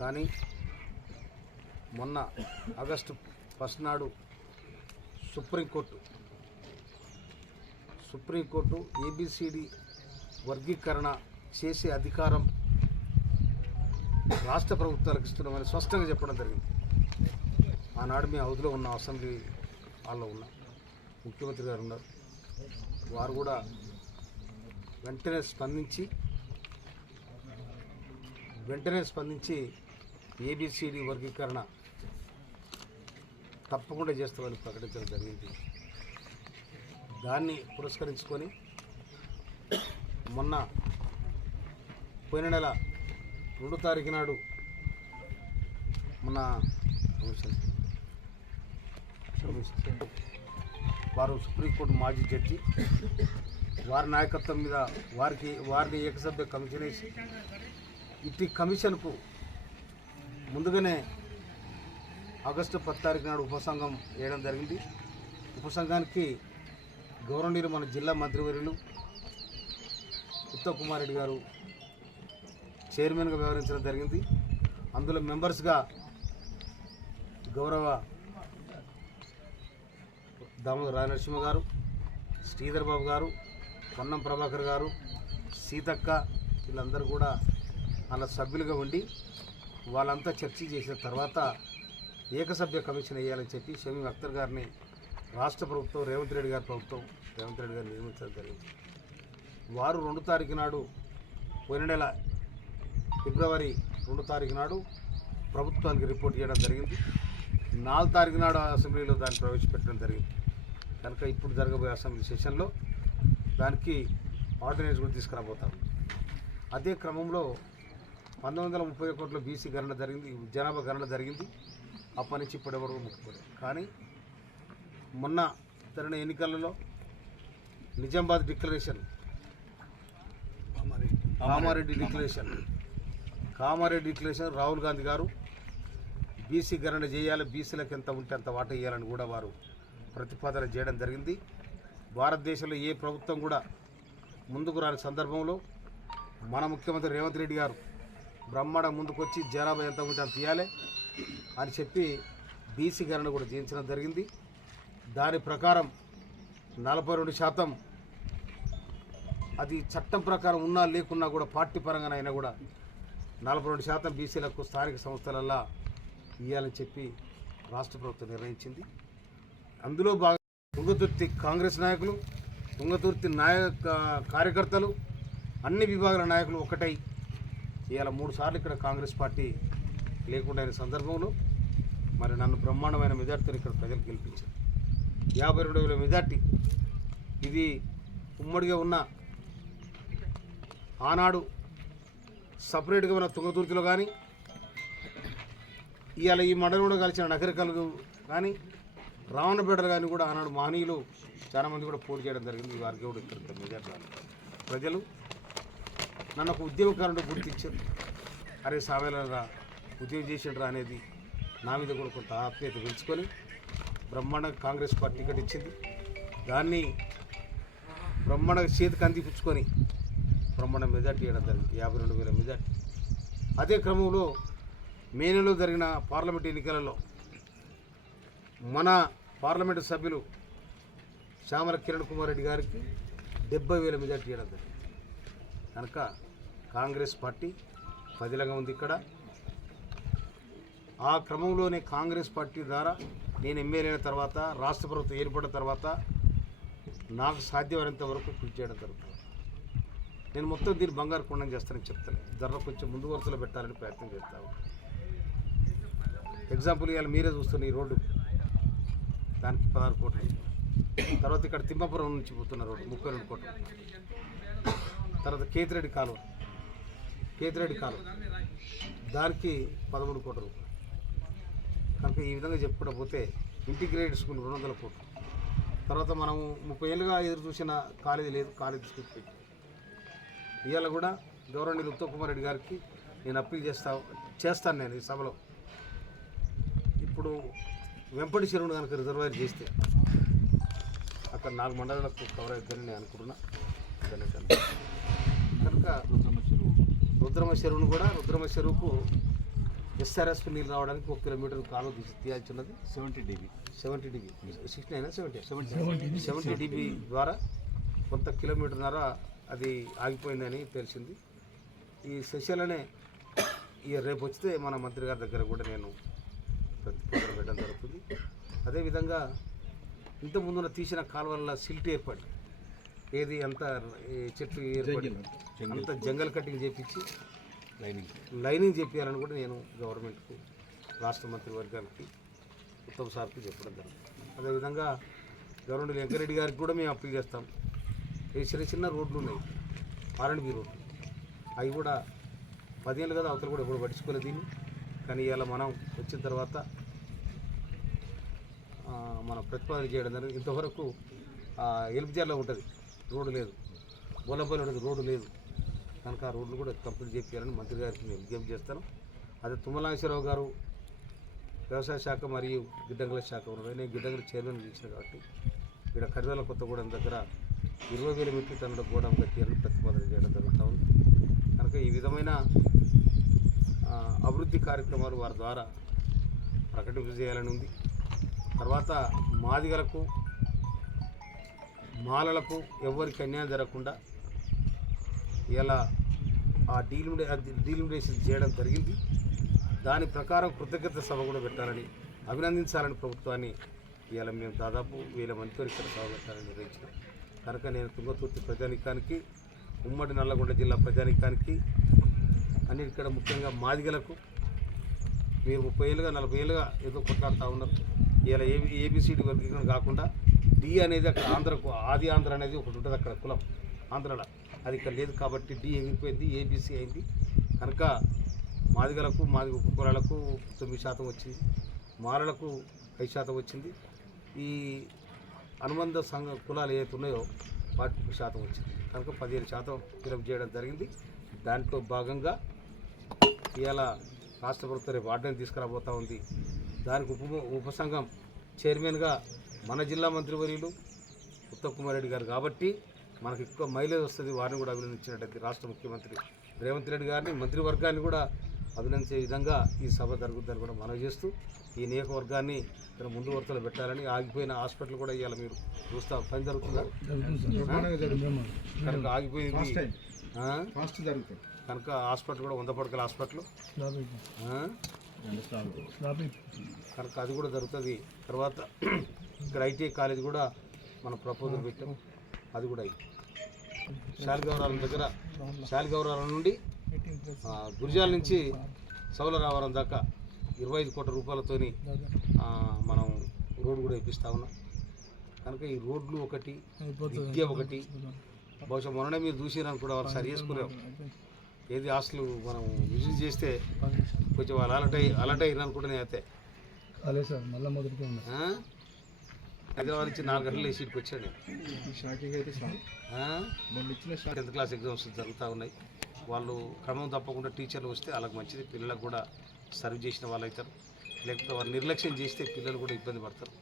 కానీ మొన్న August first నాడు supreme court supreme court ABCD వర్గీకరణ చేసే అధికారం రాష్ట్ర ప్రభుత్వాలకు ఇస్తున్నామని స్పష్టంగా చెప్పడం జరిగింది. ఆనాడు మేము అవధిలో ఉన్న అసెంబ్లీ హాల్లో ఉన్న ముఖ్యమంత్రి గారు ఉన్నారు. వారు కూడా వెంటనే స్పందించి వెంటనే స్పందించి ఏబిసిడి వర్గీకరణ తప్పకుండా చేస్తామని ప్రకటించడం జరిగింది. దాన్ని పురస్కరించుకొని మొన్న పోయిన నెల రెండు తారీఖు నాడు మన కమిషన్ వారు సుప్రీంకోర్టు మాజీ జడ్జి వారి నాయకత్వం మీద వారికి వారిని ఏకసభ్య కమిషన్ వేసి ఇట్టి కమిషన్కు ముందుగానే ఆగస్టు పది తారీఖు నాడు ఉపసంఘం వేయడం జరిగింది. ఉపసంఘానికి గౌరవనీయులు మన జిల్లా మంత్రివర్యులు ఉత్తమ్ కుమార్ రెడ్డి గారు చైర్మన్గా వ్యవహరించడం జరిగింది. అందులో మెంబర్స్గా గౌరవ దామోదర రాయనరసింహ గారు శ్రీధర్ బాబు గారు పొన్నం ప్రభాకర్ గారు సీతక్క వీళ్ళందరూ కూడా అలా సభ్యులుగా ఉండి వాళ్ళంతా చర్చ చేసిన తర్వాత ఏకసభ్య కమిషన్ వేయాలని చెప్పి షమీం అఖ్తర్ గారిని రాష్ట్ర ప్రభుత్వం రేవంత్ రెడ్డి గారి ప్రభుత్వం రేవంత్ రెడ్డి గారిని నియమించడం జరిగింది. వారు రెండు తారీఖు నాడు పోయిన నెల ఫిబ్రవరి రెండు తారీఖు నాడు ప్రభుత్వానికి రిపోర్ట్ చేయడం జరిగింది. నాలుగు తారీఖు నాడు అసెంబ్లీలో దాన్ని ప్రవేశపెట్టడం జరిగింది. కనుక ఇప్పుడు జరగబోయే అసెంబ్లీ సెషన్లో దానికి ఆర్డినెన్స్ కూడా తీసుకురాబోతాం అదే క్రమంలో పంతొమ్మిది వందల ముప్పై ఒకటిలో బీసీ గణన జరిగింది జనాభా గణన జరిగింది. అప్పటి నుంచి ఇప్పటి వరకు కానీ మొన్న జరిగిన ఎన్నికలలో Nizamabad declaration Kamareddy. Declaration Kamareddy declaration Rahul Gandhi గారు బీసీ గణన చేయాలి బీసీలకు ఎంత ఉంటే అంత వాటా ఇవ్వాలని కూడా వారు ప్రతిపాదన చేయడం జరిగింది. భారతదేశంలో ఏ ప్రభుత్వం కూడా ముందుకు రాని సందర్భంలో మన ముఖ్యమంత్రి రేవంత్ రెడ్డి గారు బ్రహ్మాండం ముందుకొచ్చి జనాభా ఎంత ఉంటే అంత తీయాలి అని చెప్పి బీసీ గణన కూడా చేయించడం జరిగింది. దాని ప్రకారం నలభై రెండు శాతం అది చట్టం ప్రకారం ఉన్నా లేకున్నా కూడా పార్టీ పరంగానైనా కూడా నలభై రెండు శాతం బీసీలకు స్థానిక సంస్థలల్లా ఇవ్వాలని చెప్పి రాష్ట్ర ప్రభుత్వం నిర్ణయించింది. అందులో భాగంగా తుంగతుర్తి కాంగ్రెస్ నాయకులు తుంగతుర్తి నాయక కార్యకర్తలు అన్ని విభాగాల నాయకులు ఒకటై ఇవాళ మూడు సార్లు ఇక్కడ కాంగ్రెస్ పార్టీ లేకుండా అయిన సందర్భంలో మరి నన్ను బ్రహ్మాండమైన మెజార్టీని ఇక్కడ ప్రజలు గెలిపించారు. యాభై రెండు వేల మెజార్టీ. ఇది ఉమ్మడిగా ఉన్న ఆనాడు సపరేట్గా ఉన్న తుంగతుర్తిలో కానీ ఇవాళ ఈ మండలంలో కలిసిన నగరికలు కానీ రావణపేటలు కానీ కూడా ఆనాడు మహనీయులు చాలామంది కూడా పోటీ చేయడం జరిగింది. వారికి కూడా ఇక్కడ మెజార్టీ ప్రజలు నన్ను ఒక ఉద్యమకారుడు గుర్తించారు. అరే సావేలరా ఉద్యోగం చేసిండ్రా అనేది నా మీద కూడా కొంత ఆత్మీయత పెంచుకొని బ్రహ్మాండంగా కాంగ్రెస్ పార్టీ టికెట్ ఇచ్చింది. దాన్ని బ్రహ్మాండంగా చేతికి అందిపుచ్చుకొని బ్రహ్మాండ మెజార్టీ ఇవ్వడం జరిగింది. యాభై రెండు వేల మెజార్టీ. అదే క్రమంలో మే నెలలో జరిగిన పార్లమెంట్ ఎన్నికలలో మన పార్లమెంటు సభ్యులు శ్యామల కిరణ్ కుమార్ రెడ్డి గారికి డెబ్బై వేల మెజార్టీ ఇవ్వడం జరిగింది. కనుక కాంగ్రెస్ పార్టీ పదిలంగా ఉంది ఇక్కడ. ఆ క్రమంలోనే కాంగ్రెస్ పార్టీ ద్వారా నేను ఎమ్మెల్యే అయిన తర్వాత రాష్ట్ర ప్రభుత్వం ఏర్పడిన తర్వాత నాకు సాధ్యమైనంత వరకు కృషి చేయడం జరుగుతుంది. నేను మొత్తం దీన్ని బంగారు కొండం చేస్తానని చెప్తాను. ధర కొంచెం ముందు వరుసలో పెట్టాలని ప్రయత్నం చేస్తాను ఎగ్జాంపుల్ ఇవాళ మీరే చూస్తున్న ఈ రోడ్డు. దానికి పదహారు కోట్లు తర్వాత ఇక్కడ తిమ్మపురం నుంచి పోతున్న రోడ్డు ముప్పై రెండు కోట్లు. తర్వాత కేతిరెడ్డి కాలువ. కేతిరెడ్డి కాలం. దానికి పదమూడు కోట్ల రూపాయలు. కనుక ఈ విధంగా చెప్పుకుంటూ పోతే ఇంటిగ్రేటెడ్ స్కూల్ రెండు వందల కోట్లు. తర్వాత మనము ముప్పై ఏళ్ళుగా ఎదురు చూసిన కాలేజీ లేదు కాలేజీ స్కూల్ పెట్టి. ఇవాళ కూడా గౌరవనీయులు ఉత్తమ్ కుమార్ రెడ్డి గారికి నేను అప్పీల్ చేస్తా చేస్తాను నేను ఈ సభలో. ఇప్పుడు వెంపటి చెరువును కనుక రిజర్వాయర్ చేస్తే అక్కడ నాలుగు మండలాలకు కవర్ అవుతుందని నేను అనుకుంటున్నా. కనుక రుద్రమ చెరువును కూడా రుద్రమ చెరువుకు ఎస్ఆర్ఎస్ నీళ్ళు రావడానికి ఒక కిలోమీటర్ కాలువ తీసి తీయాల్సి ఉన్నది seventy DB seventy DB sixty nine seventy seventy DB ద్వారా కొంత కిలోమీటర్న్నర అది ఆగిపోయిందని తెలిసింది. ఈ సెషన్లోనే ఈ రేపు వస్తే మన మంత్రి గారి దగ్గర కూడా నేను ప్రతిపాదన పెట్టడం జరుగుతుంది. అదేవిధంగా ఇంత ముందున తీసిన కాలువల సిల్ట్ ఏర్పడి ఏది అంత చెట్లు ఏర్పడి అంత. జంగల్. కటింగ్ చేపించి లైనింగ్. లైనింగ్ చేపించాలని కూడా నేను గవర్నమెంట్కు రాష్ట్ర మంత్రి వర్గానికి ఉత్తమ్ సార్కి చెప్పడం జరుగుతుంది అదేవిధంగా గవర్నమెంట్ వెంకరెడ్డి గారికి కూడా మేము అప్పీల్ చేస్తాం. చిన్న చిన్న రోడ్లు ఉన్నాయి. ఆర్ఎండ్బి రోడ్లు. అవి కూడా పదేళ్ళు కదా అవతల కూడా ఎప్పుడు పట్టించుకోలేదు దీన్ని. కానీ ఇవాళ మనం వచ్చిన తర్వాత మనం ప్రతిపాదన చేయడం జరిగింది. ఇంతవరకు ఎలుపుజార్లో ఉంటుంది. రోడ్డు లేదు. బోలపల్లి రోడ్డు లేదు. కనుక ఆ రోడ్లు కూడా కంప్లీట్ చేయాలని మంత్రి గారికి నేను విజ్ఞప్తి చేస్తాను. అదే తుమ్మలాంశరావు గారు వ్యవసాయ శాఖ మరియు గిడ్డంగుల శాఖ ఉన్నది నేను గిడ్డంగుల చైర్మన్ చేసిన కాబట్టి ఇక్కడ కరివేల కొత్తగూడెం దగ్గర ఇరవై వేల మెట్రిక్ టన్నుల గోడం కట్టాలని ప్రతిపాదన చేయడం జరుగుతూ ఉంది. కనుక ఈ విధమైన అభివృద్ధి కార్యక్రమాలు వారి ద్వారా ప్రకటింపజేయాలని ఉంది. తర్వాత మాదిగలకు మాలలకు ఎవరికి అన్యాయం జరగకుండా ఇలా ఆ డీలిమిడే డీలిమిటేషన్ చేయడం జరిగింది. దాని ప్రకారం కృతజ్ఞత సభ కూడా పెట్టాలని అభినందించాలని ప్రభుత్వాన్ని ఇవాళ మేము దాదాపు వేల మందితో ఇక్కడ సభ పెట్టాలని నిర్ణయించినాం. కనుక నేను తుంగతుర్తి ప్రజానికానికి ఉమ్మడి నల్లగొండ జిల్లా ప్రజానికానికి అన్ని ఇక్కడ ముఖ్యంగా మాదిగలకు మీరు ముప్పై ఏళ్ళుగా నలభై ఏళ్ళుగా ఏదో కొట్లాడుతూ ఉన్నారు. ఇలా ఏబి ఏబిసిడి వర్గీకరణ కాకుండా డి అనేది అక్కడ ఆంధ్రకు ఆది ఆంధ్ర అనేది ఒకటి ఉంటుంది అక్కడ కులం ఆంధ్రలో. అది ఇక్కడ లేదు కాబట్టి డి ఎగిరిపోయింది ఏబీసీ అయింది. కనుక మాదిగలకు మాది కులాలకు తొమ్మిది శాతం వచ్చింది. మాలలకు ఐదు శాతం వచ్చింది. ఈ అనుబంధ సంఘ కులాలు ఏవైతే ఉన్నాయో వాటికి ఒక శాతం వచ్చింది. కనుక పదిహేను శాతం ఫిలప్ చేయడం జరిగింది. దాంట్లో భాగంగా ఇవాళ రాష్ట్ర ప్రభుత్వం రేపు ఆర్డర్ తీసుకురాబోతా ఉంది. దానికి ఉప ఉపసంఘం చైర్మన్గా మన జిల్లా మంత్రివర్యులు ఉత్తమ్ కుమార్ రెడ్డి గారు కాబట్టి మనకు ఎక్కువ మైలేజ్ వస్తుంది వారిని కూడా అభినందించినట్టయితే రాష్ట్ర ముఖ్యమంత్రి రేవంత్ రెడ్డి గారిని మంత్రివర్గాన్ని కూడా అభినందించే విధంగా ఈ సభ జరుగుతుందని కూడా మనవి చేస్తూ ఈ నియోజకవర్గాన్ని ఇక్కడ ముందు వరుసలో పెట్టాలని ఆగిపోయిన హాస్పిటల్ కూడా ఇవాళ మీరు చూస్తా పని జరుగుతుందా? కనుక ఆగిపోయింది. కనుక హాస్పిటల్ కూడా వంద పడకల హాస్పిటల్? కనుక అది కూడా జరుగుతుంది. తర్వాత ఇక్కడ ఐటీఐ కాలేజ్ కూడా మనం ప్రపోజల్ పెట్టాం. అది కూడా అయింది. శాలిగౌరాలం దగ్గర శాలిగౌరాలం నుండి గురిజాల నుంచి సౌలరావరం దాకా ఇరవై ఐదు కోట్ల రూపాయలతోని మనం రోడ్డు కూడా ఇప్పిస్తా ఉన్నాం. కనుక ఈ రోడ్లు ఒకటి విద్య ఒకటి బహుశా మొన్ననే మీరు చూసిరని కూడా వాళ్ళు సరి చేసుకున్నాం ఏది హాస్టల్ మనం విజిట్ చేస్తే కొంచెం వాళ్ళు అలర్ట్ అయ్యి అలర్ట్ అయినాను కూడా నేను అయితే అదే సార్ మళ్ళీ మొదటికి ఉంది ఆ? హైదరాబాద్ నుంచి నాలుగు గంటలు సీట్కి వచ్చాను నేను షాకింగ్ అయితే? మొన్న ఇచ్చిన టెన్త్ క్లాస్ ఎగ్జామ్స్ జరుగుతూ ఉన్నాయి. వాళ్ళు క్రమం తప్పకుండా టీచర్లు వస్తే వాళ్ళకి మంచిది పిల్లలకు కూడా సర్వ్ చేసిన వాళ్ళు అవుతారు లేకపోతే వాళ్ళు నిర్లక్ష్యం చేస్తే పిల్లలు కూడా ఇబ్బంది పడతారు.